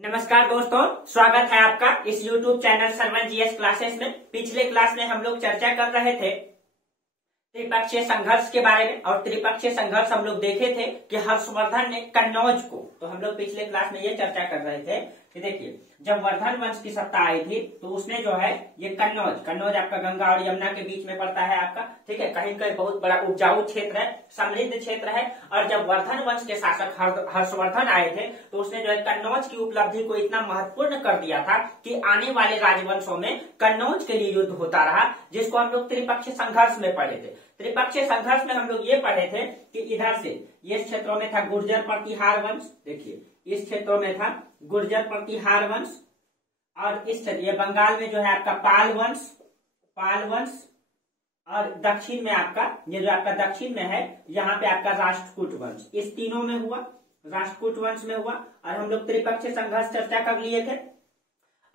नमस्कार दोस्तों, स्वागत है आपका इस YouTube channel Sarvan GS classes में। पिछले क्लास में हम लोग चर्चा कर रहे थे त्रिपक्षीय संघर्ष के बारे में और त्रिपक्षीय संघर्ष हम लोग देखे थे कि हर्षवर्धन ने कन्नौज को, तो हम लोग पिछले क्लास में ये चर्चा कर रहे थे कि देखिए जब वर्धन वंश की सत्ता आई थी तो उसने जो है ये कन्नौज आपका गंगा और यमुना के बीच में पड़ता है आपका, ठीक है, कहीं कहीं बहुत बड़ा उपजाऊ क्षेत्र है, समृद्ध क्षेत्र है। और जब वर्धन वंश के शासक हर्षवर्धन आए थे तो उसने जो है कन्नौज की उपलब्धि को इतना महत्वपूर्ण कर दिया था कि आने वाले राजवंशों में कन्नौज के लिए युद्ध होता रहा, जिसको हम लोग त्रिपक्षीय संघर्ष में पढ़े थे। त्रिपक्षीय संघर्ष में हम लोग ये पढ़े थे कि इधर से ये क्षेत्रों में था गुर्जर प्रतिहार वंश, देखिए इस क्षेत्रों में था गुर्जर प्रतिहार वंश, और इस क्षेत्र ये बंगाल में जो है आपका पाल वंश, और दक्षिण में आपका ये जो आपका दक्षिण में है यहाँ पे आपका राष्ट्रकूट वंश, इस तीनों में हुआ, राष्ट्रकूट वंश में हुआ। और हम लोग त्रिपक्षीय संघर्ष चर्चा कर लिए थे।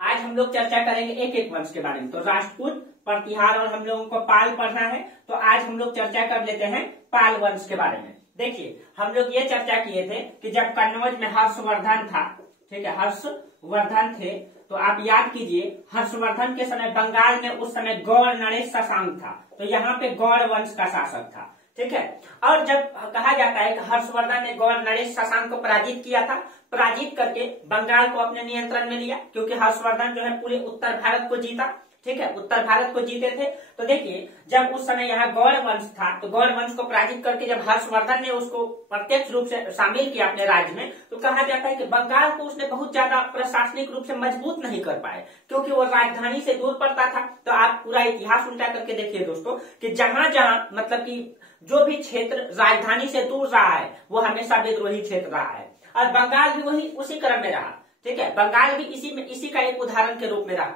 आज हम लोग चर्चा करेंगे एक एक वंश के बारे में। तो राष्ट्रकूट, प्रतिहार और हम लोगों को पाल पढ़ना है, तो आज हम लोग चर्चा कर लेते हैं पाल वंश के बारे में। देखिए हम लोग ये चर्चा किए थे कि जब कन्नौज में हर्षवर्धन था, ठीक है, हर्षवर्धन थे, तो आप याद कीजिए हर्षवर्धन के समय बंगाल में उस समय गौड़ नरेश शशांक था, तो यहाँ पे गौड़ वंश का शासक था, ठीक है। और जब कहा जाता है कि हर्षवर्धन ने गौड़ नरेश शशांक को पराजित किया था, पराजित करके बंगाल को अपने नियंत्रण में लिया, क्योंकि हर्षवर्धन जो है पूरे उत्तर भारत को जीता, ठीक है, उत्तर भारत को जीते थे। तो देखिए जब उस समय यहाँ गौड़ वंश था, तो गौड़ वंश को पराजित करके जब हर्षवर्धन ने उसको प्रत्यक्ष रूप से शामिल किया अपने राज्य में, तो कहा जाता है कि बंगाल को उसने बहुत ज्यादा प्रशासनिक रूप से मजबूत नहीं कर पाए, क्योंकि वो राजधानी से दूर पड़ता था। तो आप पूरा इतिहास उल्टा करके देखिए दोस्तों कि जहां जहां मतलब कि जो भी क्षेत्र राजधानी से दूर रहा है वो हमेशा विद्रोही क्षेत्र रहा है, और बंगाल भी वही उसी क्रम में रहा, ठीक है, बंगाल भी इसी का एक उदाहरण के रूप में रहा,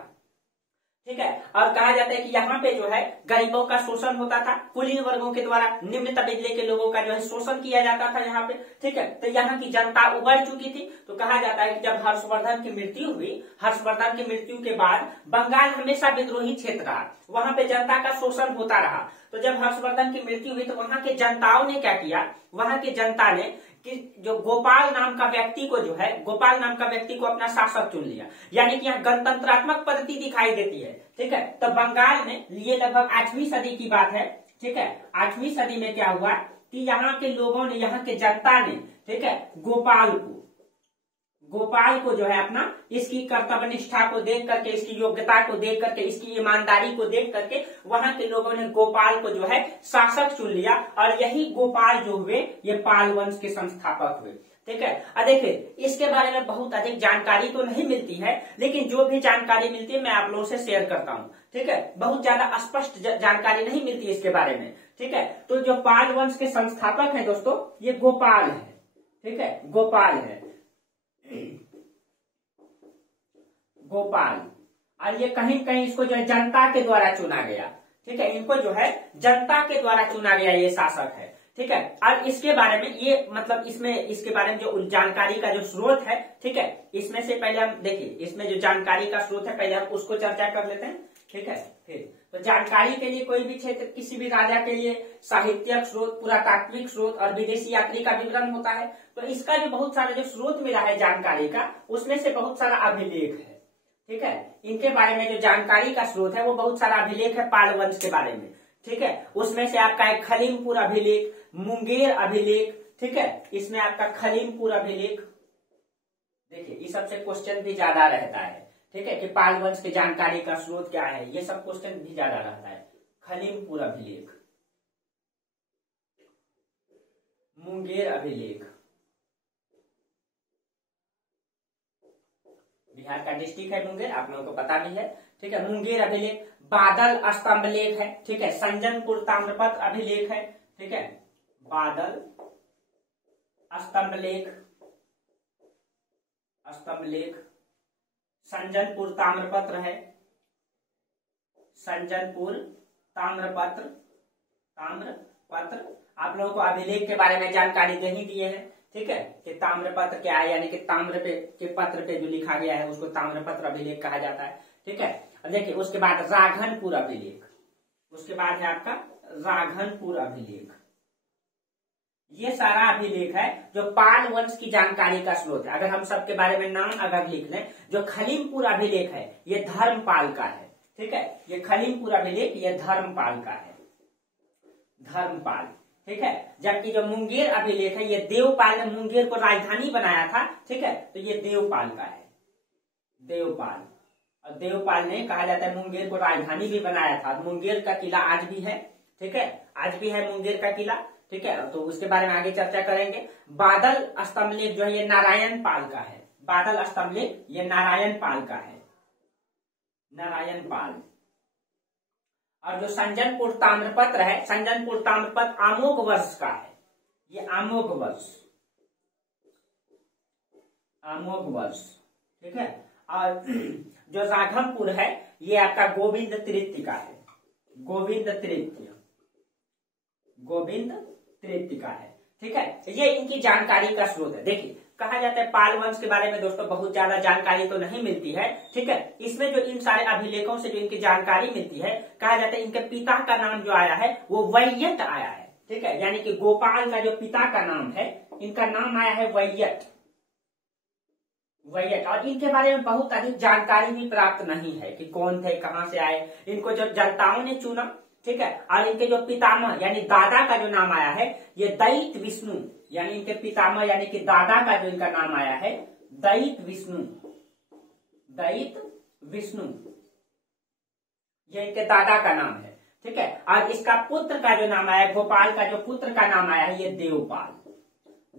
ठीक है। और कहा जाता है कि यहाँ पे जो है गरीबों का शोषण होता था, कुलीन वर्गों के द्वारा निम्न तबीले के लोगों का जो है शोषण किया जाता था यहाँ पे, ठीक है। तो यहाँ की जनता उबर चुकी थी। तो कहा जाता है कि जब हर्षवर्धन की मृत्यु हुई, हर्षवर्धन की मृत्यु के बाद बंगाल हमेशा विद्रोही क्षेत्र रहा, वहां पे जनता का शोषण होता रहा। तो जब हर्षवर्धन की मृत्यु हुई तो वहां के जनताओं ने क्या किया, वहां की जनता ने कि जो गोपाल नाम का व्यक्ति को जो है, गोपाल नाम का व्यक्ति को अपना शासक चुन लिया, यानी कि यहाँ गणतंत्रात्मक पद्धति दिखाई देती है, ठीक है। तो बंगाल में ये लगभग 8वीं सदी की बात है, ठीक है। 8वीं सदी में क्या हुआ कि यहाँ के लोगों ने, यहाँ के जनता ने, ठीक है, गोपाल को जो है अपना इसकी कर्तव्य निष्ठा को देख करके, इसकी योग्यता को देख करके, इसकी ईमानदारी को देख करके वहां के लोगों ने गोपाल को जो है शासक चुन लिया, और यही गोपाल जो हुए ये पाल वंश के संस्थापक हुए, ठीक है। अब देखिए इसके बारे में बहुत अधिक जानकारी तो नहीं मिलती है, लेकिन जो भी जानकारी मिलती है मैं आप लोगों से शेयर करता हूँ, ठीक है। बहुत ज्यादा स्पष्ट जानकारी नहीं मिलती है इसके बारे में, ठीक है। तो जो पाल वंश के संस्थापक है दोस्तों ये गोपाल है, ठीक है, गोपाल है, गोपाल। और ये कहीं कहीं इसको जो है जनता के द्वारा चुना गया, ठीक है, इनको जो है जनता के द्वारा चुना गया ये शासक है, ठीक है। और इसके बारे में ये मतलब इसमें इसके बारे में जो जानकारी का जो स्रोत है, ठीक है, इसमें से पहले हम देखिए इसमें जो जानकारी का स्रोत है पहले हम उसको चर्चा कर लेते हैं, ठीक है। फिर तो जानकारी के लिए कोई भी क्षेत्र किसी भी राजा के लिए साहित्यिक स्रोत, पुरातात्विक स्रोत और विदेशी यात्री का विवरण होता है। तो इसका जो बहुत सारा जो स्रोत मिला है जानकारी का, उसमें से बहुत सारा अभिलेख है, ठीक है। इनके बारे में जो जानकारी का स्रोत है वो बहुत सारा अभिलेख है पाल वंश के बारे में, ठीक है। उसमें से आपका एक खलीमपुर अभिलेख, मुंगेर अभिलेख, ठीक है, इसमें आपका खलीमपुर अभिलेख, देखिए इस सबसे क्वेश्चन भी ज्यादा रहता है, ठीक है, कि पाल वंश की जानकारी का स्रोत क्या है, ये सब क्वेश्चन भी ज्यादा रहता है। खलीमपुर अभिलेख, मुंगेर अभिलेख, बिहार का डिस्ट्रिक्ट है मुंगेर, आप लोगों को पता भी है, ठीक है। मुंगेर अभिलेख, बादल स्तंभ लेख है, ठीक है, संजनपुर ताम्रपत्र अभिलेख है, ठीक है, बादल स्तंभ लेख, संजनपुर ताम्रपत्र है, संजनपुर ताम्रपत्र आप लोगों को अभिलेख के बारे में जानकारी दे ही दिए है, ठीक है, कि ताम्रपत्र क्या है, यानी कि ताम्र पे के पत्र पे जो लिखा गया है उसको ताम्रपत्र अभिलेख कहा जाता है, ठीक है। अब देखिए उसके बाद राघनपुर अभिलेख, उसके बाद है आपका राघनपुर अभिलेख, ये सारा अभिलेख है जो पाल वंश की जानकारी का स्रोत है। अगर हम सबके बारे में नाम अगर लिख लें, जो खलीमपुर अभिलेख है ये धर्मपाल का है, ठीक है, ये खलीमपुर अभिलेख ये धर्मपाल का है, धर्मपाल, ठीक है। जबकि जो मुंगेर अभिलेख है ये देवपाल ने मुंगेर को राजधानी बनाया था, ठीक है, तो ये देवपाल का है, देवपाल। और देवपाल ने कहा जाता है मुंगेर को राजधानी भी बनाया था। मुंगेर का किला आज भी है, ठीक है, आज भी है मुंगेर का किला, ठीक है, तो उसके बारे में आगे चर्चा करेंगे। बादल स्तंभलेख जो है ये नारायण पाल का है, बादल स्तंभलेख ये नारायण पाल का है, नारायण पाल। और जो संजनपुर ताम्रपत्र है, संजनपुर ताम्रपत्र आमोघ वर्ष का है, ये आमोघ वर्ष, आमोघ वर्ष, ठीक है। और जो राघमपुर है ये आपका गोविंद तृतीय का है, गोविंद तृतीय, गोविंद तृतीय का है, ठीक है। ये इनकी जानकारी का स्रोत है। देखिए कहा जाता है पाल वंश के बारे में दोस्तों बहुत ज्यादा जानकारी तो नहीं मिलती है, ठीक है। इसमें जो इन सारे अभिलेखों से जो इनकी जानकारी मिलती है, कहा जाता है इनके पिता का नाम जो आया है वो वैयट आया है, ठीक है, यानी कि गोपाल का जो पिता का नाम है इनका नाम आया है वैयट, वैयट। और इनके बारे में बहुत अधिक जानकारी भी प्राप्त नहीं है कि कौन थे, कहां से आए। इनको जो जनताओं ने चुना, ठीक है, और इनके जो पितामह यानी दादा का जो नाम आया है ये दैत विष्णु, यानी इनके पितामह यानी कि दादा का जो इनका नाम आया है दैत विष्णु, दैत विष्णु, ये इनके दादा का नाम है, ठीक है। और इसका पुत्र का जो नाम आया, गोपाल का जो पुत्र का नाम आया है ये देवपाल,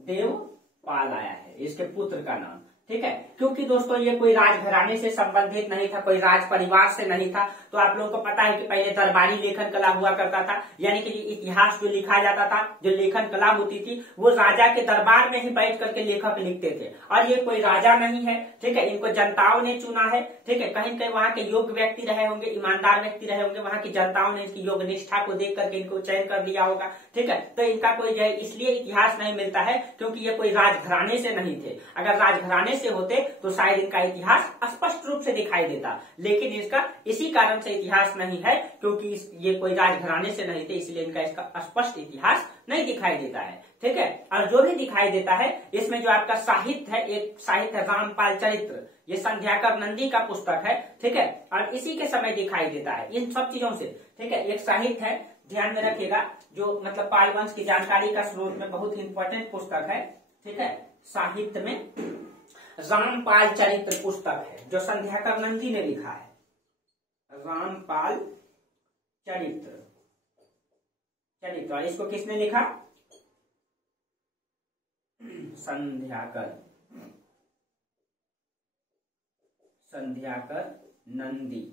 देवपाल आया है इसके पुत्र का नाम, ठीक है। क्योंकि दोस्तों ये कोई राजघराने से संबंधित नहीं था, कोई राज परिवार से नहीं था। तो आप लोगों को पता है कि पहले दरबारी लेखन कला हुआ करता था, यानी कि इतिहास जो लिखा जाता था, जो लेखन कला होती थी वो राजा के दरबार में ही बैठ करके लेखक लिखते थे। और ये कोई राजा नहीं है, ठीक है, इनको जनताओं ने चुना है, ठीक है। कहीं कहीं वहां के योग्य व्यक्ति रहे होंगे, ईमानदार व्यक्ति रहे होंगे, वहां की जनताओं ने इसकी योग निष्ठा को देख करके इनको चयन कर लिया होगा, ठीक है। तो इनका कोई जो है इसलिए इतिहास नहीं मिलता है क्योंकि ये कोई राजघराने से नहीं थे। अगर राजघराने से होते तो शायद इनका इतिहास स्पष्ट रूप से दिखाई देता, लेकिन इसका इसी कारण से इतिहास नहीं है क्योंकि ये कोई राजघराने से नहीं थे, इसलिए इनका इसका स्पष्ट इतिहास नहीं दिखाई देता है, ठीक है। और जो भी दिखाई देता है इसमें जो आपका साहित्य है, एक साहित्य है रामपाल चरित्र, ये संध्याकर नंदी का पुस्तक है, ठीक है, और इसी के समय दिखाई देता है इन सब चीजों से, ठीक है। एक साहित्य है, ध्यान में रखिएगा, जो मतलब पाल वंश की जानकारी का स्रोत में बहुत ही इंपॉर्टेंट पुस्तक है, ठीक है। साहित्य में रामपाल चरित्र पुस्तक है जो संध्याकर नंदी ने लिखा है, रामपाल चरित्र, चरित्र। और इसको किसने लिखा? संध्याकर, संध्याकर नंदी,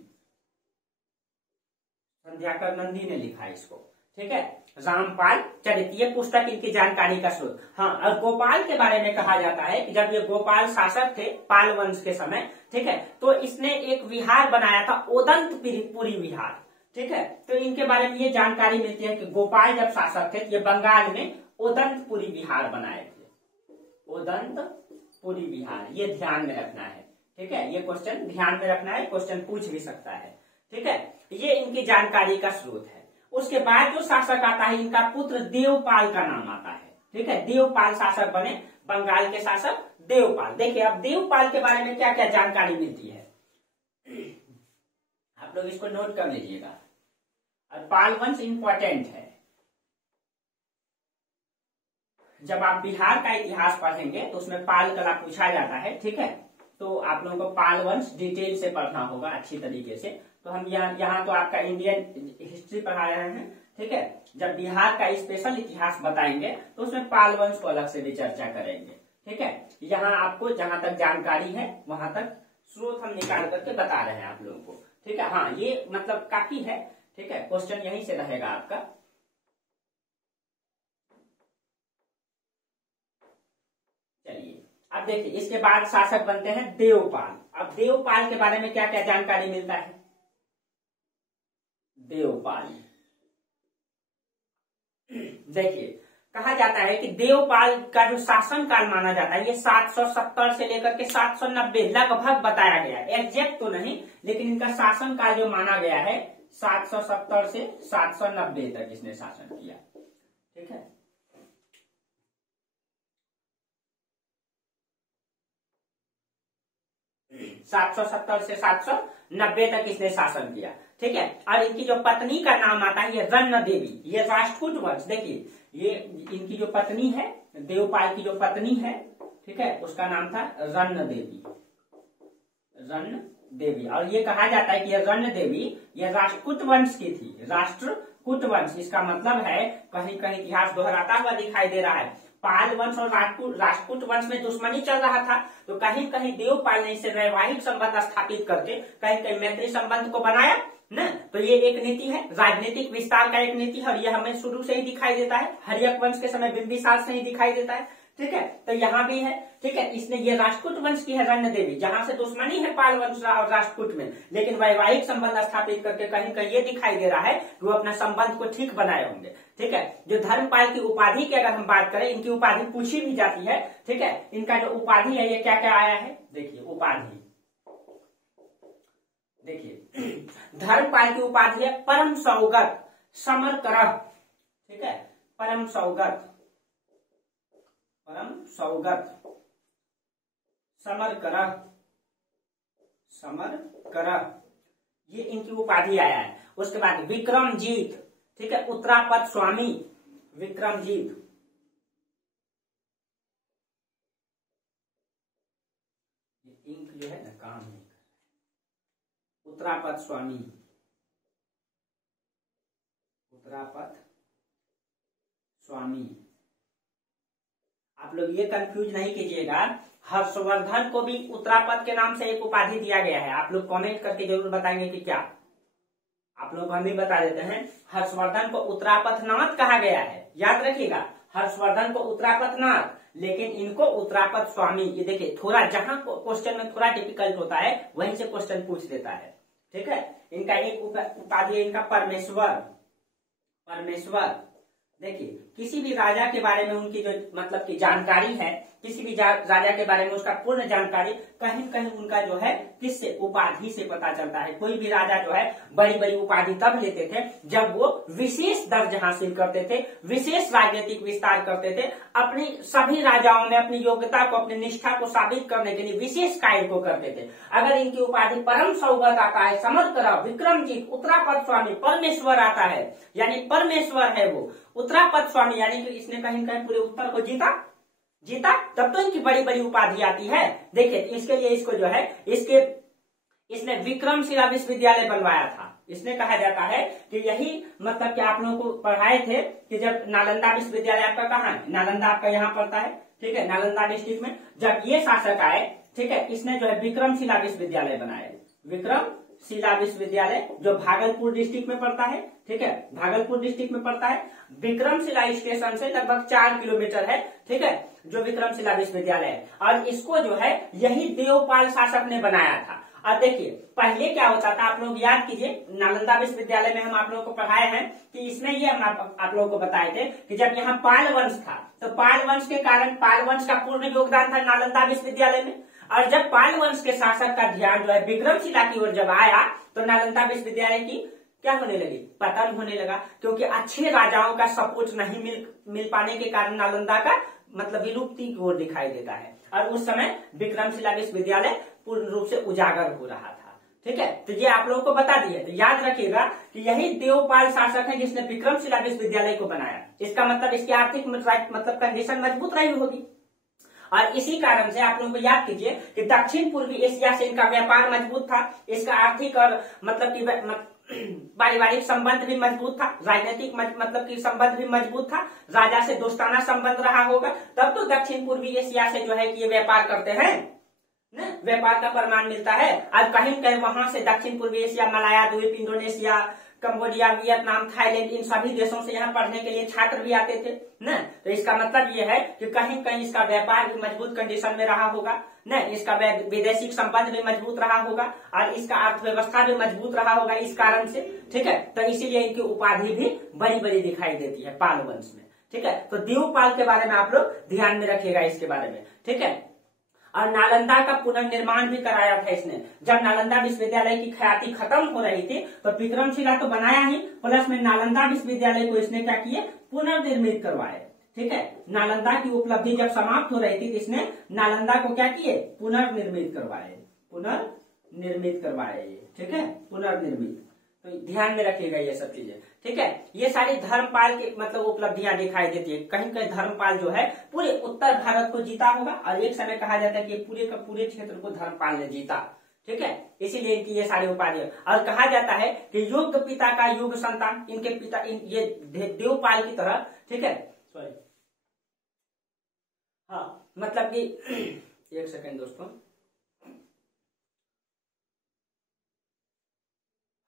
संध्याकर नंदी ने लिखा इसको, ठीक है। रामपाल चरित्र ये पुस्तक इनकी जानकारी का स्रोत। हाँ, और गोपाल के बारे में कहा जाता है कि जब ये गोपाल शासक थे पाल वंश के समय, ठीक है, तो इसने एक विहार बनाया था ओदंतपुरी विहार, ठीक है। तो इनके बारे में ये जानकारी मिलती है कि गोपाल जब शासक थे ये बंगाल में ओदंतपुरी विहार बनाए थे, ओदंतपुरी विहार, ये ध्यान में रखना है, ठीक है। ये क्वेश्चन ध्यान में रखना है, क्वेश्चन पूछ भी सकता है, ठीक है। ये इनकी जानकारी का स्रोत है। उसके बाद जो शासक आता है इनका पुत्र देवपाल का नाम आता है, ठीक है। देवपाल शासक बने, बंगाल के शासक देवपाल। देखिए अब देवपाल के बारे में क्या क्या जानकारी मिलती है, आप लोग इसको नोट कर लीजिएगा। और पाल वंश इंपॉर्टेंट है, जब आप बिहार का इतिहास पढ़ेंगे तो उसमें पाल कला पूछा जाता है, ठीक है। तो आप लोगों को पाल वंश डिटेल से पढ़ना होगा अच्छी तरीके से। तो हम यहाँ तो आपका इंडियन हिस्ट्री पढ़ा रहे हैं, ठीक है। जब बिहार का स्पेशल इतिहास बताएंगे तो उसमें पाल वंश को अलग से भी चर्चा करेंगे, ठीक है। यहाँ आपको जहां तक जानकारी है वहां तक स्रोत हम निकाल करके बता रहे हैं आप लोगों को, ठीक है। हाँ, ये मतलब काफी है, ठीक है, क्वेश्चन यहीं से रहेगा आपका। चलिए अब देखिए इसके बाद शासक बनते हैं देवपाल। अब देवपाल के बारे में क्या क्या जानकारी मिलता है? देवपाल, देखिए कहा जाता है कि देवपाल का जो शासन काल माना जाता है ये 770 से लेकर के 790 लगभग बताया गया है, एग्जैक्ट तो नहीं, लेकिन इनका शासन काल जो माना गया है 770 से 790 तक इसने शासन किया, ठीक है। 770 से 790 तक इसने शासन किया। ठीक है, और इनकी जो पत्नी का नाम आता है ये रन्न देवी, ये राष्ट्रकूट वंश। देखिए ये इनकी जो पत्नी है, देवपाल की जो पत्नी है, ठीक है, उसका नाम था रन्न देवी, रन्न देवी। और ये कहा जाता है कि ये रन्न देवी ये राष्ट्रकूट वंश की थी, राष्ट्रकूट वंश। इसका मतलब है कहीं कहीं इतिहास दोहराता हुआ दिखाई दे रहा है। पाल वंश और राजपूत वंश में दुश्मनी चल रहा था, तो कहीं कहीं देवपाल ने इससे वैवाहिक संबंध स्थापित करके कहीं कहीं मैत्री संबंध को बनाया न। तो ये एक नीति है, राजनीतिक विस्तार का एक नीति है, और ये हमें शुरू से ही दिखाई देता है, हर्यक वंश के समय बिंबिसार से ही दिखाई देता है। ठीक है, तो यहाँ भी है। ठीक है, इसने ये राष्ट्रकूट वंश की है रन्न देवी, जहां से दुश्मनी है पाल वंश और राष्ट्रकूट में, लेकिन वैवाहिक संबंध स्थापित करके कहीं कहीं ये दिखाई दे रहा है कि वो अपना संबंध को ठीक बनाए होंगे। ठीक है, जो धर्मपाल की उपाधि की अगर हम बात करें, इनकी उपाधि पूछी भी जाती है। ठीक है, इनका जो उपाधि है ये क्या क्या आया है, देखिए उपाधि, देखिए धर्मपाल की उपाधि है परम सौगत समर करह। ठीक है, परम सौगत, परम सौगत समर करह, समर करह, ये इनकी उपाधि आया है। उसके बाद विक्रमजीत, ठीक है, उत्तरापद स्वामी, विक्रमजीत, इंक जो है ना काम नहीं, उत्तरापद स्वामी, उत्तरापद स्वामी। आप लोग ये कंफ्यूज नहीं कीजिएगा, हर्षवर्धन को भी उत्तरापद के नाम से एक उपाधि दिया गया है। आप लोग कमेंट करके जरूर बताएंगे कि क्या, आप लोग हम भी बता देते हैं। हर्षवर्धन को उत्तरापदनाथ कहा गया है, याद रखिएगा, हर्षवर्धन को उत्तरापदनाथ, लेकिन इनको उत्तरापद स्वामी। ये देखिए थोड़ा जहां क्वेश्चन में थोड़ा डिफिकल्ट होता है वहीं से क्वेश्चन पूछ देता है। ठीक है, इनका एक उपाधि है इनका परमेश्वर, परमेश्वर। देखिए किसी भी राजा के बारे में उनकी जो मतलब की जानकारी है, किसी भी राजा के बारे में उसका पूर्ण जानकारी कहीं कहीं उनका जो है किससे, उपाधि से पता चलता है। कोई भी राजा जो है बड़ी बड़ी उपाधि तब लेते थे जब वो विशेष दर्ज हासिल करते थे, विशेष राजनीतिक विस्तार करते थे, अपनी सभी राजाओं में अपनी योग्यता को, अपनी निष्ठा को साबित करने के लिए विशेष कार्य को करते थे। अगर इनकी उपाधि परम सौगत आता है, समर करह, विक्रमजीत, उत्तरापद स्वामी, परमेश्वर आता है, यानी परमेश्वर है वो उत्तरापद स्वामी, यानी कि इसने कहीं कहीं पूरे उत्तर को जीता, तब तो इनकी बड़ी बड़ी उपाधि आती है। देखिए इसके लिए इसको जो है इसने विक्रमशिला विश्वविद्यालय बनवाया था। इसने कहा जाता है कि यही मतलब कि आप लोगों को पढ़ाए थे कि जब नालंदा विश्वविद्यालय आपका कहाँ है, नालंदा आपका यहाँ पड़ता है। ठीक है, नालंदा डिस्ट्रिक्ट में जब ये शासक आए, ठीक है, इसने जो है विक्रमशिला विश्वविद्यालय बनाया, विक्रमशिला विश्वविद्यालय जो भागलपुर डिस्ट्रिक्ट में पड़ता है। ठीक है, भागलपुर डिस्ट्रिक्ट में पड़ता है। विक्रमशिला स्टेशन से लगभग 4 किलोमीटर है। ठीक है, जो विक्रमशिला विश्वविद्यालय है, और इसको जो है यही देवपाल शासक ने बनाया था। और देखिए पहले क्या होता था, आप लोग याद कीजिए, नालंदा विश्वविद्यालय में हम आप लोगों को पढ़ाए हैं कि इसमें ये हम आप लोगों को बताए थे कि जब यहाँ पाल वंश था, तो पाल वंश के कारण पाल वंश का पूर्ण योगदान था नालंदा विश्वविद्यालय में। और जब पाल वंश के शासक का ध्यान जो है विक्रमशिला की ओर जब आया, तो नालंदा विश्वविद्यालय की क्या होने लगी, पतन होने लगा, क्योंकि अच्छे राजाओं का सपोर्ट नहीं मिल पाने के कारण नालंदा का मतलब विलुप्ति की ओर दिखाई देता है। और उस समय विक्रमशिला विश्वविद्यालय पूर्ण रूप से उजागर हो रहा था। ठीक है, तो ये आप लोगों को बता दिए। तो याद रखिएगा कि यही देवपाल शासक है जिसने विक्रमशिला विश्वविद्यालय को बनाया। इसका मतलब इसकी आर्थिक मतलब कंडीशन मजबूत रही होगी, और इसी कारण से आप लोगों को याद कीजिए कि दक्षिण पूर्वी एशिया से इनका व्यापार मजबूत था, इसका आर्थिक और मतलब की पारिवारिक संबंध भी मजबूत था, राजनीतिक मतलब की संबंध भी मजबूत था, राजा से दोस्ताना संबंध रहा होगा, तब तो दक्षिण पूर्वी एशिया से जो है कि ये व्यापार करते हैं न, व्यापार का प्रमाण मिलता है। और कहीं कहीं वहां से दक्षिण पूर्वी एशिया, मलाया द्वीप, इंडोनेशिया, कंबोडिया, वियतनाम, थाईलैंड, इन सभी देशों से यहाँ पढ़ने के लिए छात्र भी आते थे न। तो इसका मतलब ये है कि कहीं कहीं इसका व्यापार भी मजबूत कंडीशन में रहा होगा न, इसका विदेशी संबंध भी मजबूत रहा होगा, और इसका अर्थव्यवस्था भी मजबूत रहा होगा इस कारण से। ठीक है, तो इसीलिए इनकी उपाधि भी बड़ी बड़ी दिखाई देती है पाल वंश में। ठीक है, तो देवपाल के बारे में आप लोग ध्यान में रखिएगा इसके बारे में। ठीक है, और नालंदा का पुनर्निर्माण भी कराया था इसने। जब नालंदा विश्वविद्यालय की ख्याति खत्म हो रही थी, तो विक्रमशिला तो बनाया ही, प्लस में नालंदा विश्वविद्यालय को इसने क्या किए, पुनर्निर्मित करवाए। ठीक है, नालंदा की उपलब्धि जब समाप्त हो रही थी, इसने नालंदा को क्या किए, पुनर्निर्मित करवाए, पुनर्निर्मित करवाए ये, ठीक है, पुनर्निर्मित। तो ध्यान में रखिएगा ये सब चीजें, ठीक है। ये सारी धर्मपाल की मतलब उपलब्धियां दिखाई देती है। कहीं कहीं धर्मपाल जो है पूरे उत्तर भारत को जीता होगा, और एक समय कहा जाता है कि पूरे का पूरे क्षेत्र को धर्मपाल ने जीता, ठीक है, इसीलिए इनकी ये सारी उपाधि। और कहा जाता है कि योग्य पिता का योग्य संतान, इनके पिता ये देवपाल की तरह, ठीक है, सॉरी, हाँ, मतलब कि एक सेकेंड दोस्तों,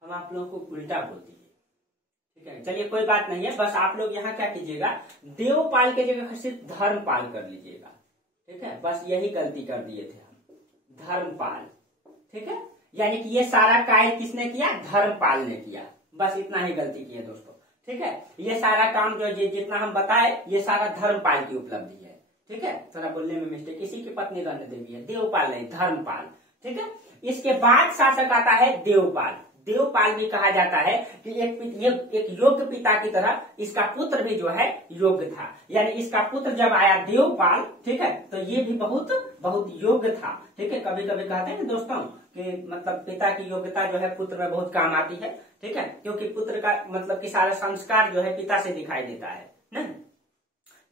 हम आप लोगों को उल्टा बोलती है, ठीक है, चलिए कोई बात नहीं है। बस आप लोग यहाँ क्या कीजिएगा, देवपाल के जगह सिर्फ धर्मपाल कर लीजिएगा, ठीक है, बस यही गलती कर दिए थे हम, धर्मपाल, ठीक है, यानी कि ये सारा कार्य किसने किया, धर्मपाल ने किया, बस इतना ही गलती की है दोस्तों, ठीक है। ये सारा काम जो जितना हम बताए ये सारा धर्मपाल की उपलब्धि है, ठीक है, थोड़ा बोलने में मिस्टेक, इसी की पत्नी रन देवी है, देवपाल नहीं धर्मपाल, ठीक है। इसके बाद शासक आता है देवपाल। देवपाल भी कहा जाता है कि एक योग्य पिता की तरह इसका पुत्र भी जो है योग्य था, यानी इसका पुत्र जब आया देवपाल, ठीक है, तो ये भी बहुत बहुत योग्य था, ठीक है। कभी कभी कहते हैं दोस्तों कि मतलब पिता की योग्यता जो है पुत्र में बहुत काम आती है, ठीक है, क्योंकि पुत्र का मतलब कि सारा संस्कार जो है पिता से दिखाई देता है ना,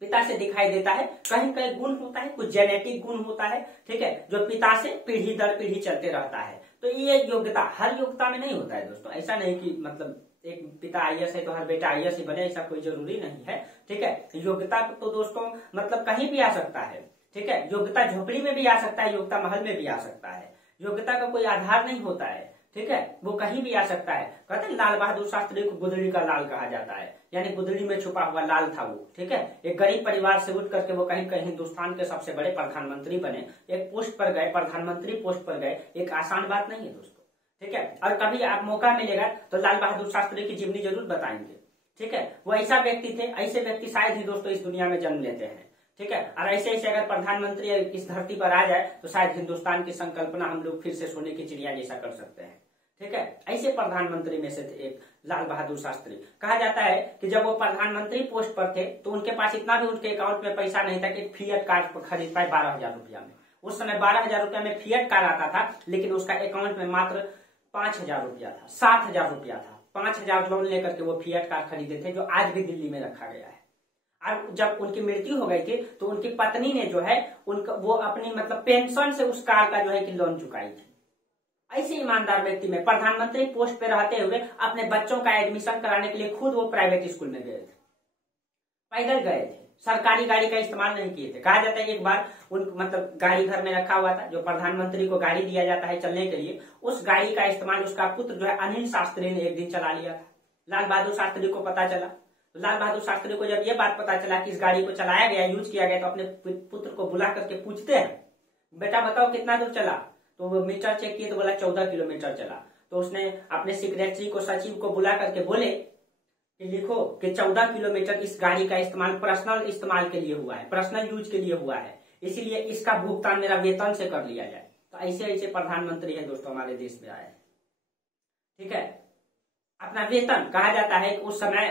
पिता से दिखाई देता है। कहीं कहीं गुण होता है, कुछ जेनेटिक गुण होता है, ठीक है, जो पिता से पीढ़ी दर पीढ़ी चलते रहता है। तो ये योग्यता हर योग्यता में नहीं होता है दोस्तों, ऐसा नहीं कि मतलब एक पिता आईएएस है तो हर बेटा आईएएस ही बने, ऐसा कोई जरूरी नहीं है, ठीक है। योग्यता तो दोस्तों मतलब कहीं भी आ सकता है, ठीक है, योग्यता झोपड़ी में भी आ सकता है, योग्यता महल में भी आ सकता है, योग्यता का कोई आधार नहीं होता है, ठीक है, वो कहीं भी आ सकता है। कहते हैं लाल बहादुर शास्त्री को गुदड़ी का लाल कहा जाता है, यानी गुदड़ी में छुपा हुआ लाल था वो, ठीक है। एक गरीब परिवार से उठ करके वो कहीं कहीं हिंदुस्तान के सबसे बड़े प्रधानमंत्री बने, एक पोस्ट पर गए, प्रधानमंत्री पोस्ट पर गए, एक आसान बात नहीं है दोस्तों, ठीक है। और कभी आप मौका मिलेगा तो लाल बहादुर शास्त्री की जीवनी जरूर बताएंगे, ठीक है। वो ऐसा व्यक्ति थे, ऐसे व्यक्ति शायद ही दोस्तों इस दुनिया में जन्म लेते हैं, ठीक है। और ऐसे ऐसे अगर प्रधानमंत्री इस धरती पर आ जाए तो शायद हिंदुस्तान की संकल्पना हम लोग फिर से सोने की चिड़िया जैसा कर सकते हैं, ठीक है। ऐसे प्रधानमंत्री में से थे एक लाल बहादुर शास्त्री। कहा जाता है कि जब वो प्रधानमंत्री पोस्ट पर थे तो उनके पास इतना भी उनके अकाउंट में पैसा नहीं था कि फिएट कार खरीद पाए 12,000 रुपया में। उस समय 12,000 रुपया में फिएट कार आता था, लेकिन उसका अकाउंट में मात्र 5,000 रुपया था, 7,000 रुपया था। 5,000 लोन लेकर के वो फिएट कार खरीदे थे, जो आज भी दिल्ली में रखा गया है। और जब उनकी मृत्यु हो गई थी तो उनकी पत्नी ने जो है उनका वो अपनी मतलब पेंशन से उस कार का जो है कि लोन चुकाई थी। ऐसे ईमानदार व्यक्ति में प्रधानमंत्री पोस्ट पे रहते हुए अपने बच्चों का एडमिशन कराने के लिए खुद वो प्राइवेट स्कूल में गए थे, पैदल गए थे, सरकारी गाड़ी का इस्तेमाल नहीं किए थे। कहा जाता है एक बार उन मतलब गाड़ी घर में रखा हुआ था, जो प्रधानमंत्री को गाड़ी दिया जाता है चलने के लिए, उस गाड़ी का इस्तेमाल उसका पुत्र जो है अनिल शास्त्री ने एक दिन चला लिया था। लाल बहादुर शास्त्री को पता चला, तो लाल बहादुर शास्त्री को जब ये बात पता चला कि इस गाड़ी को चलाया गया, यूज किया गया, तो अपने पुत्र को बुला करके पूछते हैं, बेटा बताओ कितना दूर चला? तो वो मीटर चेक किए तो बोला 14 किलोमीटर चला। तो उसने अपने सेक्रेटरी को, सचिव को बुला करके बोले कि लिखो कि 14 किलोमीटर इस गाड़ी का इस्तेमाल पर्सनल इस्तेमाल के लिए हुआ है, पर्सनल यूज के लिए हुआ है, इसीलिए इसका भुगतान मेरा वेतन से कर लिया जाए। तो ऐसे ऐसे प्रधानमंत्री है दोस्तों हमारे देश में आए, ठीक है। अपना वेतन कहा जाता है उस समय,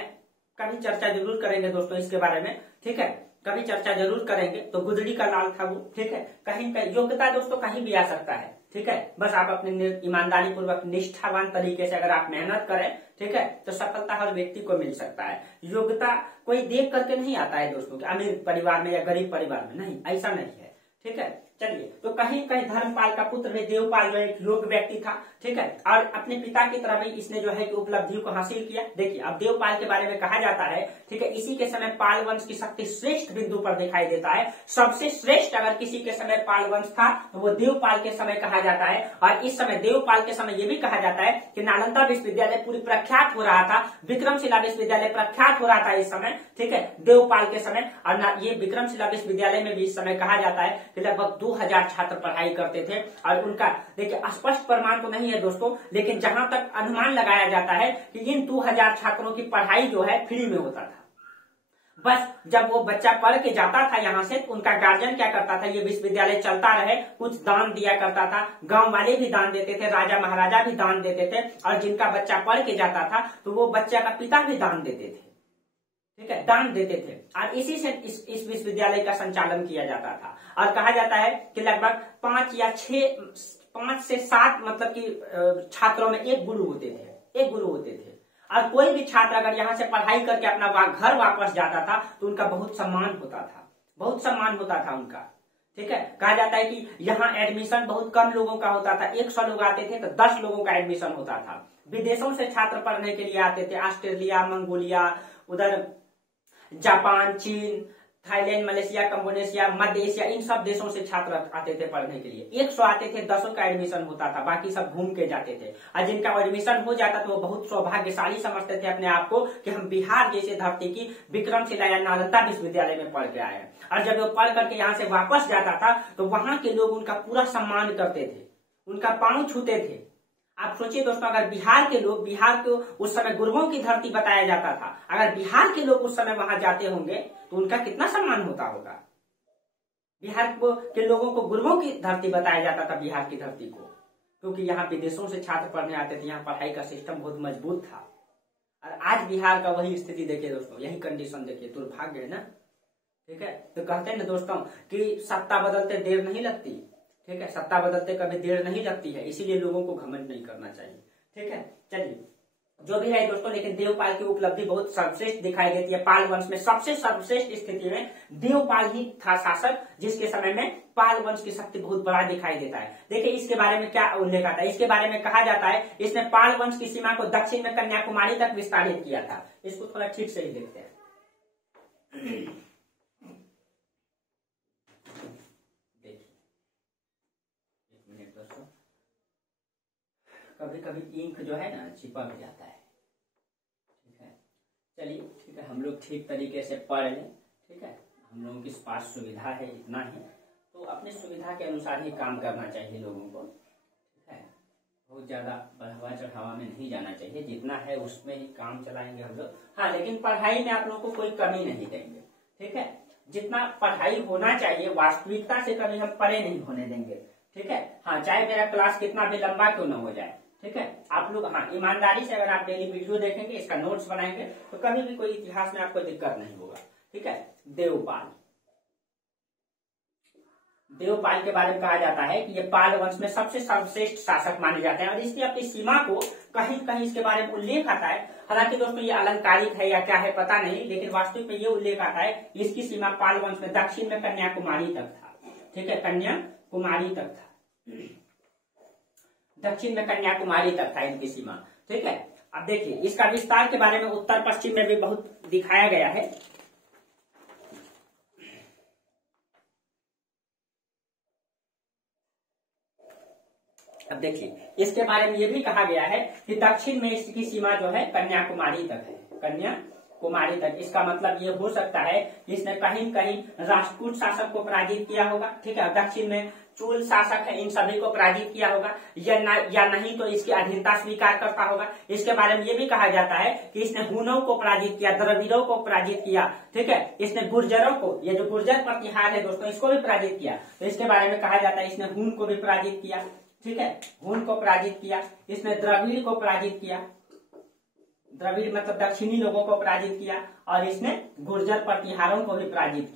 कभी चर्चा जरूर करेंगे दोस्तों इसके बारे में, ठीक है, कभी चर्चा जरूर करेंगे। तो गुदड़ी का लाल था वो, ठीक है। कहीं का योग्यता दोस्तों कहीं भी आ सकता है, ठीक है। बस आप अपने ईमानदारी पूर्वक निष्ठावान तरीके से अगर आप मेहनत करें, ठीक है, तो सफलता हर व्यक्ति को मिल सकता है। योग्यता कोई देख करके नहीं आता है दोस्तों, कि अमीर परिवार में या गरीब परिवार में, नहीं, ऐसा नहीं है, ठीक है। चलिए, तो कहीं कहीं धर्मपाल का पुत्र भी देवपाल जो एक योग्य व्यक्ति था, ठीक है, और अपने पिता की तरह भी इसने जो है कि उपलब्धियों को हासिल किया। देखिए, अब देवपाल के बारे में कहा जाता है, ठीक है, इसी के समय पाल वंश की शक्ति श्रेष्ठ बिंदु पर दिखाई देता है। सबसे श्रेष्ठ अगर किसी के समय पाल वंश था तो वो देवपाल के समय कहा जाता है। और इस समय देवपाल के समय ये भी कहा जाता है कि नालंदा विश्वविद्यालय पूरी प्रख्यात हो रहा था, विक्रमशिला विश्वविद्यालय प्रख्यात हो रहा था इस समय, ठीक है, देवपाल के समय। और ये विक्रमशिला विश्वविद्यालय में भी इस समय कहा जाता है कि लगभग 2,000 छात्र पढ़ाई करते थे। और उनका देखिए स्पष्ट प्रमाण तो नहीं है दोस्तों, लेकिन जहां तक अनुमान लगाया जाता है कि इन 2,000 छात्रों की पढ़ाई जो है फ्री में होता था। बस जब वो बच्चा पढ़ के जाता था यहाँ से, तो उनका गार्जियन क्या करता था, ये विश्वविद्यालय चलता रहे, कुछ दान दिया करता था, गांव वाले भी दान देते थे, राजा महाराजा भी दान देते थे, और जिनका बच्चा पढ़ के जाता था तो वो बच्चा का पिता भी दान देते थे, ठीक है, दान देते थे। और इसी से इस विश्वविद्यालय का संचालन किया जाता था। और कहा जाता है कि लगभग 5 या 5 से 7 मतलब कि छात्रों में एक गुरु होते थे। और कोई भी छात्र अगर यहाँ से पढ़ाई करके अपना घर वापस जाता था तो उनका बहुत सम्मान होता था उनका। ठीक है, कहा जाता है कि यहाँ एडमिशन बहुत कम लोगों का होता था, 100 लोग आते थे तो 10 लोगों का एडमिशन होता था। विदेशों से छात्र पढ़ने के लिए आते थे, ऑस्ट्रेलिया, मंगोलिया, उधर जापान, चीन, थाईलैंड, मलेशिया, कंबोडिया, मध्य एशिया, इन सब देशों से छात्र आते थे पढ़ने के लिए। 100 आते थे, 10 का एडमिशन होता था, बाकी सब घूम के जाते थे। और जिनका एडमिशन हो जाता तो वो बहुत सौभाग्यशाली समझते थे अपने आप को कि हम बिहार जैसे धरती की विक्रमशिला या नालंदा विश्वविद्यालय में पढ़ के आए हैं। और जब वो पढ़ करके यहाँ से वापस जाता था तो वहां के लोग उनका पूरा सम्मान करते थे, उनका पांव छूते थे। आप सोचिए दोस्तों, अगर बिहार के लोग, बिहार को उस समय गुरुओं की धरती बताया जाता था, अगर बिहार के लोग उस समय वहां जाते होंगे तो उनका कितना सम्मान होता होगा। बिहार के लोगों को गुरुओं की धरती बताया जाता था, बिहार की धरती को, क्योंकि यहाँ विदेशों से छात्र पढ़ने आते थे, यहाँ पढ़ाई का सिस्टम बहुत मजबूत था। और आज बिहार का वही स्थिति देखिए दोस्तों, यही कंडीशन देखिए, दुर्भाग्य है ना। ठीक है, तो कहते हैं ना दोस्तों कि सत्ता बदलते देर नहीं लगती। ठीक है, सत्ता बदलते कभी देर नहीं लगती है, इसीलिए लोगों को घमंड नहीं करना चाहिए। ठीक है, चलिए जो भी है दोस्तों, लेकिन देवपाल की उपलब्धि बहुत सर्वश्रेष्ठ दिखाई देती है। पाल वंश में सबसे सर्वश्रेष्ठ स्थिति में देवपाल ही था शासक, जिसके समय में पाल वंश की शक्ति बहुत बड़ा दिखाई देता है। देखिए इसके बारे में क्या उल्लेख आता है, इसके बारे में कहा जाता है इसने पाल वंश की सीमा को दक्षिण में कन्याकुमारी तक विस्तारित किया था। इसको थोड़ा ठीक से ही देखते हैं। कभी कभी इंक जो है ना चिपक जाता है। ठीक है, चलिए ठीक है, हम लोग ठीक तरीके से पढ़ लें। ठीक है, हम लोगों के पास सुविधा है, इतना है तो अपनी सुविधा के अनुसार ही काम करना चाहिए लोगों को। ठीक है, बहुत ज्यादा बढ़ावा चढ़ावा में नहीं जाना चाहिए, जितना है उसमें ही काम चलाएंगे हम लोग। हाँ, लेकिन पढ़ाई में आप लोगों को कोई कमी नहीं देंगे। ठीक है, जितना पढ़ाई होना चाहिए वास्तविकता से कभी हम परे नहीं होने देंगे। ठीक है, हाँ, चाहे मेरा क्लास कितना भी लंबा क्यों न हो जाए। ठीक है, आप लोग हाँ ईमानदारी से अगर आप डेली वीडियो देखेंगे, इसका नोट्स बनाएंगे तो कभी भी कोई इतिहास में आपको दिक्कत नहीं होगा। ठीक है, देवपाल के बारे में कहा जाता है कि ये पाल वंश में सबसे सर्वश्रेष्ठ शासक माने जाते हैं और इसकी अपनी सीमा को कहीं कहीं इसके बारे में उल्लेख आता है। हालांकि दोस्तों ये अलंकारिक है या क्या है पता नहीं, लेकिन वास्तविक में ये उल्लेख आता है इसकी सीमा पाल वंश में दक्षिण में कन्याकुमारी तक था। ठीक है, कन्याकुमारी तक था, दक्षिण में कन्याकुमारी तक था इनकी सीमा। ठीक है, अब देखिए इसका विस्तार के बारे में उत्तर पश्चिम में भी बहुत दिखाया गया है। अब देखिए इसके बारे में ये भी कहा गया है कि दक्षिण में इसकी सीमा जो है कन्याकुमारी तक है, कन्याकुमारी तक। इसका मतलब ये हो सकता है कि इसने कहीं कहीं राष्ट्रकूट शासक को पराजित किया होगा। ठीक है, दक्षिण में चूल शासक है, इन सभी को पराजित किया होगा या नहीं तो इसकी अधीनता स्वीकार करता होगा। इसके बारे में ये भी कहा जाता है कि इसने हुनों को पराजित किया, द्रविड़ों को पराजित किया। ठीक है, इसने गुर्जरों को, ये जो गुर्जर प्रतिहार है दोस्तों, इसको भी पराजित किया। तो इसके बारे में कहा जाता है इसने हुन को भी पराजित किया। ठीक है, हुन को पराजित किया, इसने द्रविड़ को पराजित किया, द्रविड़ मतलब दक्षिणी लोगों को पराजित किया, और इसने गुर्जर प्रतिहारों को भी पराजित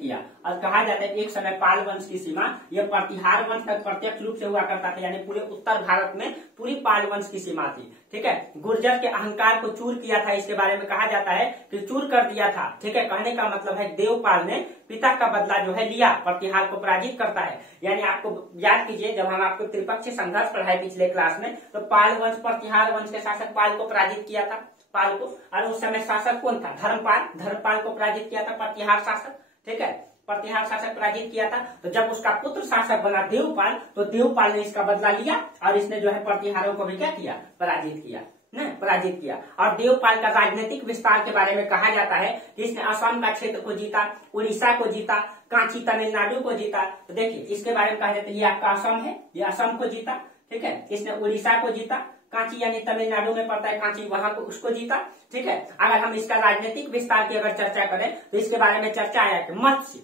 किया, और कहा जाता है एक समय पाल वंश की सीमा यह प्रतिहार वंश तक प्रत्यक्ष रूप से हुआ करता था, यानी पूरे उत्तर भारत में पूरी पाल वंश की सीमा थी। ठीक है, गुर्जर के अहंकार को चूर किया था, इसके बारे में कहा जाता है कि चूर कर दिया था। ठीक है, कहने का मतलब है देवपाल ने पिता का बदला जो है लिया, प्रतिहार को पराजित करता है। यानी आपको याद कीजिए, जब हम आपको त्रिपक्षीय संघर्ष पढ़ाए पिछले क्लास में, तो पाल वंश प्रतिहार वंश के शासक पाल को पराजित किया था, पाल को, और उस समय शासक कौन था? धर्मपाल को पराजित किया था प्रतिहार शासक। ठीक है, प्रतिहार शासक पराजित किया था। तो जब उसका पुत्र शासक बना देवपाल, तो देवपाल ने इसका बदला लिया और इसने जो है प्रतिहारों को भी क्या किया? पराजित किया। और देवपाल का राजनीतिक विस्तार के बारे में कहा जाता है कि इसने असम का क्षेत्र को जीता, उड़ीसा को जीता, कांची तमिलनाडु को जीता। तो देखिए इसके बारे में कहा जाता है ये आपका असम है, ये असम को जीता। ठीक है, इसने उड़ीसा को जीता, कांची यानी तमिलनाडु में पड़ता है कांची, वहां को उसको जीता। ठीक है, अगर हम इसका राजनीतिक विस्तार की अगर चर्चा करें तो इसके बारे में चर्चा आया कि मत्स्य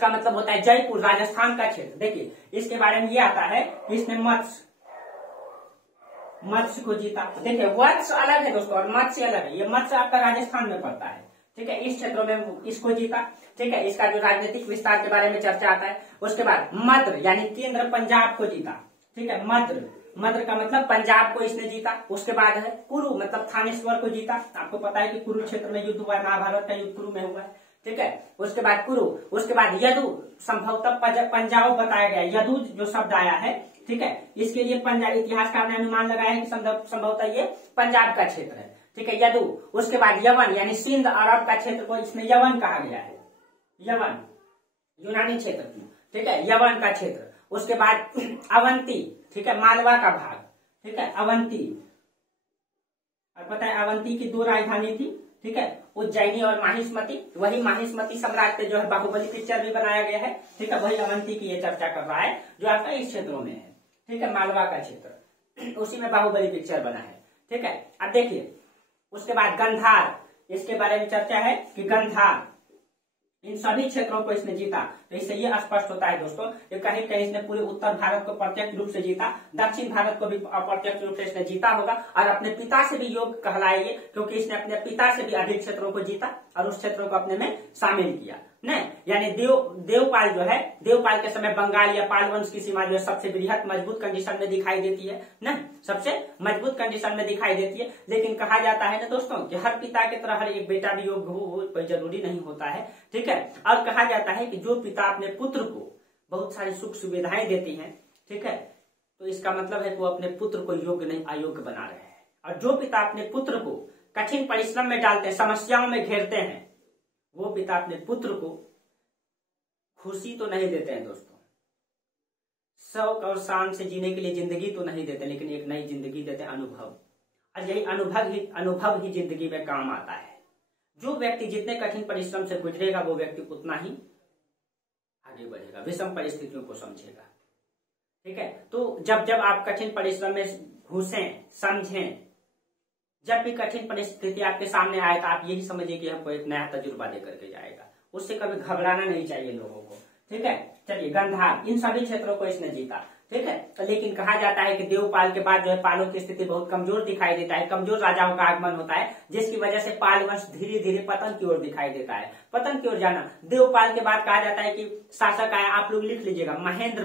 का मतलब होता है जयपुर, राजस्थान का क्षेत्र। देखिए इसके बारे में ये आता है कि इसने मत्स्य को जीता। देखिए वत्स अलग है दोस्तों और मत्स्य अलग है, ये मत्स्य आपका राजस्थान में पड़ता है। ठीक है, इस क्षेत्रों में इसको जीता। ठीक है, इसका जो राजनीतिक विस्तार के बारे में चर्चा आता है। उसके बाद मद्र यानी केंद्र पंजाब को जीता। ठीक है, मद्र का मतलब पंजाब को इसने जीता। उसके बाद है कुरु मतलब थानेश्वर को जीता। आपको पता है कि कुरुक्षेत्र में युद्ध हुआ है, महाभारत का युद्ध कुरु में हुआ है। ठीक है, उसके बाद कुरु, उसके बाद यदु, संभवतः पंजाब बताया गया, यदु जो शब्द आया है। ठीक है, इसके लिए पंजाब इतिहासकार ने अनुमान लगाया है कि संभवतः ये पंजाब का क्षेत्र है। ठीक है, यदु। उसके बाद यवन यानी सिंध अरब का क्षेत्र को इसमें यवन कहा गया है, यवन यूनानी क्षेत्र की। ठीक है, यवन का क्षेत्र। उसके बाद अवंती, ठीक है, मालवा का भाग। ठीक है, अवंती, और पता है अवंती की 2 राजधानी थी। ठीक है, उज्जैनी और माहिष्मती। वही माहिष्मती सम्राट पे जो है बाहुबली पिक्चर भी बनाया गया है। ठीक है, वही अवंती की ये चर्चा कर रहा है जो आपका इस क्षेत्रों में है। ठीक है, मालवा का क्षेत्र, उसी में बाहुबली पिक्चर बना है। ठीक है, अब देखिए उसके बाद गंधार, इसके बारे में चर्चा है कि गंधार, इन सभी क्षेत्रों को इसने जीता। तो इससे ये स्पष्ट होता है दोस्तों कि कहीं कहीं इसने पूरे उत्तर भारत को प्रत्यक्ष रूप से जीता, दक्षिण भारत को भी अप्रत्यक्ष रूप से इसने जीता होगा, और अपने पिता से भी योग कहलाएंगे क्योंकि इसने अपने पिता से भी अधिक क्षेत्रों को जीता और उस क्षेत्रों को अपने में शामिल किया। न यानी देवपाल जो है, देवपाल के समय बंगाल या पाल वंश की सीमा जो है सबसे बृहत मजबूत कंडीशन में दिखाई देती है न, सबसे मजबूत कंडीशन में दिखाई देती है। लेकिन कहा जाता है ना दोस्तों कि हर पिता की तरह हर एक बेटा भी योग्य हो कोई जरूरी नहीं होता है। ठीक है, और कहा जाता है कि जो पिता अपने पुत्र को बहुत सारी सुख सुविधाएं देती हैं, ठीक है, तो इसका मतलब है कि वो अपने पुत्र को योग्य नहीं अयोग्य बना रहे हैं। और जो पिता अपने पुत्र को कठिन परिश्रम में डालते हैं, समस्याओं में घेरते हैं, वो पिता अपने पुत्र को खुशी तो नहीं देते हैं दोस्तों, शौक और शान से जीने के लिए जिंदगी तो नहीं देते, लेकिन एक नई जिंदगी देते हैं, अनुभव। और यही अनुभव ही जिंदगी में काम आता है। जो व्यक्ति जितने कठिन परिश्रम से गुजरेगा वो व्यक्ति उतना ही आगे बढ़ेगा, विषम परिस्थितियों को समझेगा। ठीक है, तो जब जब आप कठिन परिश्रम में घुसें, समझें, जब भी कठिन परिस्थिति आपके सामने आए तो आप यही समझिए कि हमको एक नया तजुर्बा देकर के जाएगा। उससे कभी घबराना नहीं चाहिए लोगों को। ठीक है, चलिए गंधार, इन सभी क्षेत्रों को इसने जीता। ठीक है, तो लेकिन कहा जाता है कि देवपाल के बाद जो है पालों की स्थिति बहुत कमजोर दिखाई देता है, कमजोर राजाओं का आगमन होता है, जिसकी वजह से पाल वंश धीरे धीरे पतन की ओर दिखाई देता है। पतन की ओर जाना, देवपाल के बाद कहा जाता है कि शासक आया, आप लोग लिख लीजिएगा, महेंद्र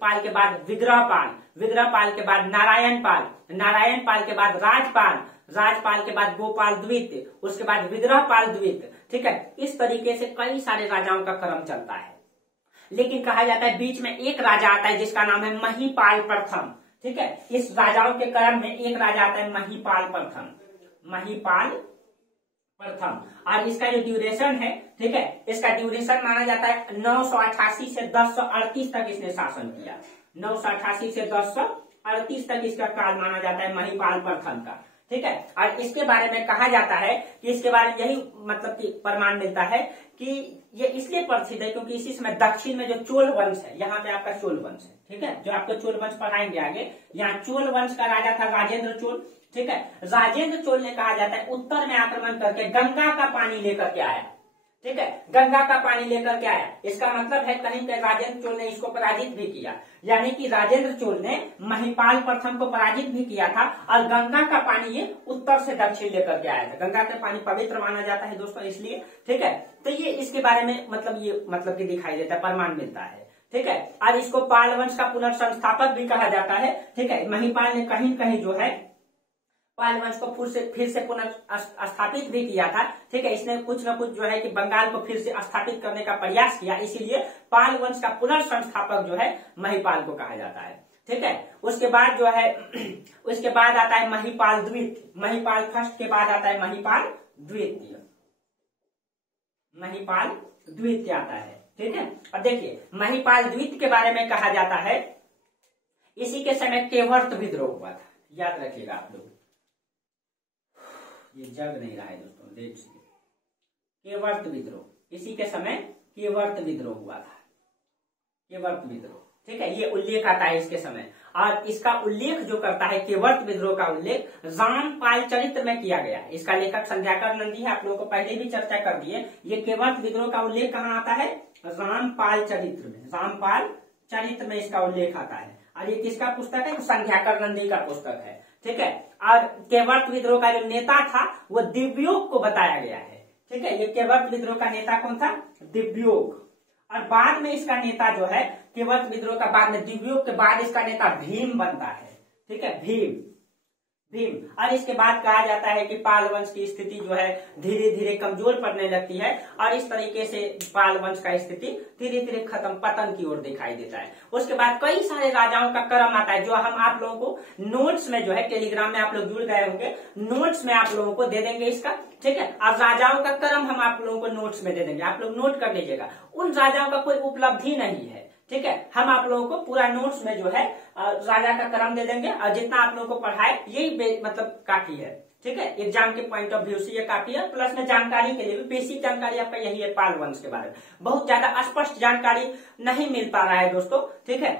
पाल के बाद विग्रहपाल के बाद नारायण पाल के बाद राजपाल के बाद गोपाल द्वितीय, उसके बाद विग्रहपाल द्वितीय। ठीक है, इस तरीके से कई सारे राजाओं का क्रम चलता है। लेकिन कहा जाता है बीच में एक राजा आता है जिसका नाम है महिपाल प्रथम। ठीक है, इस राजाओं के क्रम में एक राजा आता है महिपाल प्रथम, और इसका जो ड्यूरेशन है, ठीक है, इसका ड्यूरेशन माना जाता है 988 से 1038 तक इसने शासन किया। 988 से 1038 तक इसका काल माना जाता है महिपाल प्रथम का। ठीक है, और इसके बारे में कहा जाता है कि इसके बारे में यही मतलब कि प्रमाण मिलता है कि ये इसलिए प्रसिद्ध है क्योंकि इसी समय दक्षिण में जो चोल वंश है, यहाँ पे आपका चोल वंश है। ठीक है, जो आपको चोल वंश पढ़ाएंगे आगे, यहाँ चोल वंश का राजा था राजेंद्र चोल। ठीक है, राजेंद्र चोल ने कहा जाता है उत्तर में आक्रमण करके गंगा का पानी लेकर के आया। ठीक है, गंगा का पानी लेकर के आया, इसका मतलब है कहीं कहीं राजेंद्र चोल ने इसको पराजित भी किया, यानी कि राजेंद्र चोल ने महिपाल प्रथम को पराजित भी किया था, और गंगा का पानी ये उत्तर से दक्षिण लेकर के आया था। गंगा का पानी पवित्र माना जाता है दोस्तों, इसलिए। ठीक है, तो ये इसके बारे में मतलब कि दिखाई देता है, प्रमाण मिलता है। ठीक है, और इसको पाल वंश का पुनर्संस्थापक भी कहा जाता है। ठीक है, महिपाल ने कहीं कहीं जो है पाल वंश को फिर से पुनर्स्थापित भी किया था। ठीक है, इसने कुछ न कुछ जो है कि बंगाल को फिर से स्थापित करने का प्रयास किया, इसीलिए पाल वंश का पुनर्संस्थापक जो है महिपाल को कहा जाता है। ठीक है, उसके बाद जो है उसके बाद आता है महिपाल द्वितीय। महिपाल फर्स्ट के बाद आता है महिपाल द्वितीय आता है। ठीक है, अब देखिए महिपाल द्वितीय के बारे में कहा जाता है इसी के समय केवर्त विद्रोह हुआ था। याद रखिएगा आप लोग, ये जग नहीं रहा है दोस्तों, देख लीजिए केवर्त विद्रोह, इसी के समय केवर्त विद्रोह हुआ था, केवर्त विद्रोह। ठीक है, ये उल्लेख आता है इसके समय, और इसका उल्लेख जो करता है केवर्त विद्रोह का उल्लेख रामपाल चरित्र में किया गया है। इसका लेखक संध्याकर नंदी है, आप लोगों को पहले भी चर्चा कर दिए। ये केवर्त विद्रोह का उल्लेख कहाँ आता है? रामपाल चरित्र में, रामपाल चरित्र में इसका उल्लेख आता है। और ये किसका पुस्तक है? संध्याकर नंदी का पुस्तक है। ठीक है, और केवर्त विद्रोह का जो नेता था वो दिव्योग को बताया गया है। ठीक है। ये केवट विद्रोह का नेता कौन था? दिव्योग। और बाद में इसका नेता जो है केवट विद्रोह का बाद में दिव्योग के बाद इसका नेता भीम बनता है। ठीक है, भीम। और इसके बाद कहा जाता है कि पाल वंश की स्थिति जो है धीरे धीरे कमजोर पड़ने लगती है और इस तरीके से पाल वंश का स्थिति धीरे धीरे खत्म, पतन की ओर दिखाई देता है। उसके बाद कई सारे राजाओं का क्रम आता है जो हम आप लोगों को नोट्स में जो है टेलीग्राम में आप लोग जुड़ गए होंगे, नोट्स में आप लोगों को दे देंगे इसका। ठीक है, और राजाओं का क्रम हम आप लोगों को नोट्स में दे देंगे, आप लोग नोट कर लीजिएगा। उन राजाओं का कोई उपलब्धि नहीं है। ठीक है, हम आप लोगों को पूरा नोट्स में जो है राजा का क्रम दे देंगे और जितना आप लोगों को पढ़ाए यही मतलब काफी है। ठीक है, एग्जाम के पॉइंट ऑफ व्यू से ये काफी है, प्लस में जानकारी के लिए भी बेसिक जानकारी आपका यही है पाल वंश के बारे में। बहुत ज्यादा स्पष्ट जानकारी नहीं मिल पा रहा है दोस्तों। ठीक है,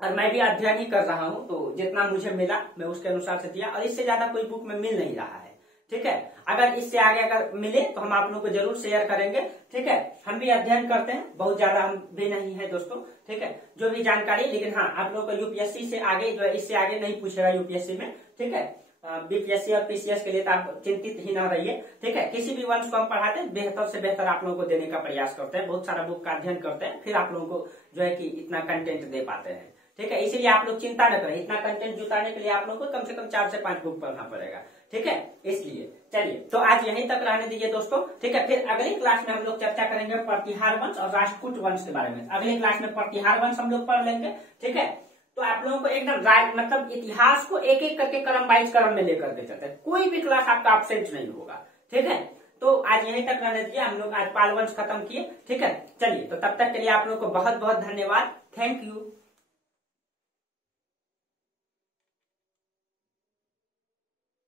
और मैं भी अध्ययन ही कर रहा हूं, तो जितना मुझे मिला मैं उसके अनुसार से दिया और इससे ज्यादा कोई बुक में मिल नहीं रहा है। ठीक है, अगर इससे आगे अगर मिले तो हम आप लोगों को जरूर शेयर करेंगे। ठीक है, हम भी अध्ययन करते हैं, बहुत ज्यादा हम भी नहीं है दोस्तों। ठीक है, जो भी जानकारी, लेकिन हाँ आप लोगों को यूपीएससी से आगे जो है इससे आगे नहीं पूछेगा यूपीएससी में। ठीक है, बीपीएससी और पीसीएस के लिए तो आप चिंतित ही न रहिए। ठीक है, किसी भी वंश को हम पढ़ाते हैं बेहतर से बेहतर आप लोगों को देने का प्रयास करते हैं, बहुत सारा बुक का अध्ययन करते हैं, फिर आप लोगों को जो है कि इतना कंटेंट दे पाते हैं। ठीक है, इसीलिए आप लोग चिंता न करें, इतना कंटेंट जुटाने के लिए आप लोगों को कम से कम 4 से 5 बुक पढ़ना पड़ेगा। ठीक है, इसलिए चलिए तो आज यहीं तक रहने दीजिए दोस्तों। ठीक है, फिर अगली क्लास में हम लोग चर्चा करेंगे प्रतिहार वंश और राष्ट्रकूट वंश के बारे में। अगली क्लास में प्रतिहार वंश हम लोग पढ़ लेंगे। ठीक है, तो आप लोगों को एकदम मतलब इतिहास को एक एक करके क्रम वाइज क्रम में लेकर के चलते हैं, कोई भी क्लास आपका एब्सेंट नहीं होगा। ठीक है, तो आज यहीं तक रहने दीजिए, हम लोग आज पाल वंश खत्म किए। ठीक है, चलिए तो तब तक के लिए आप लोग को बहुत बहुत धन्यवाद। Thank you.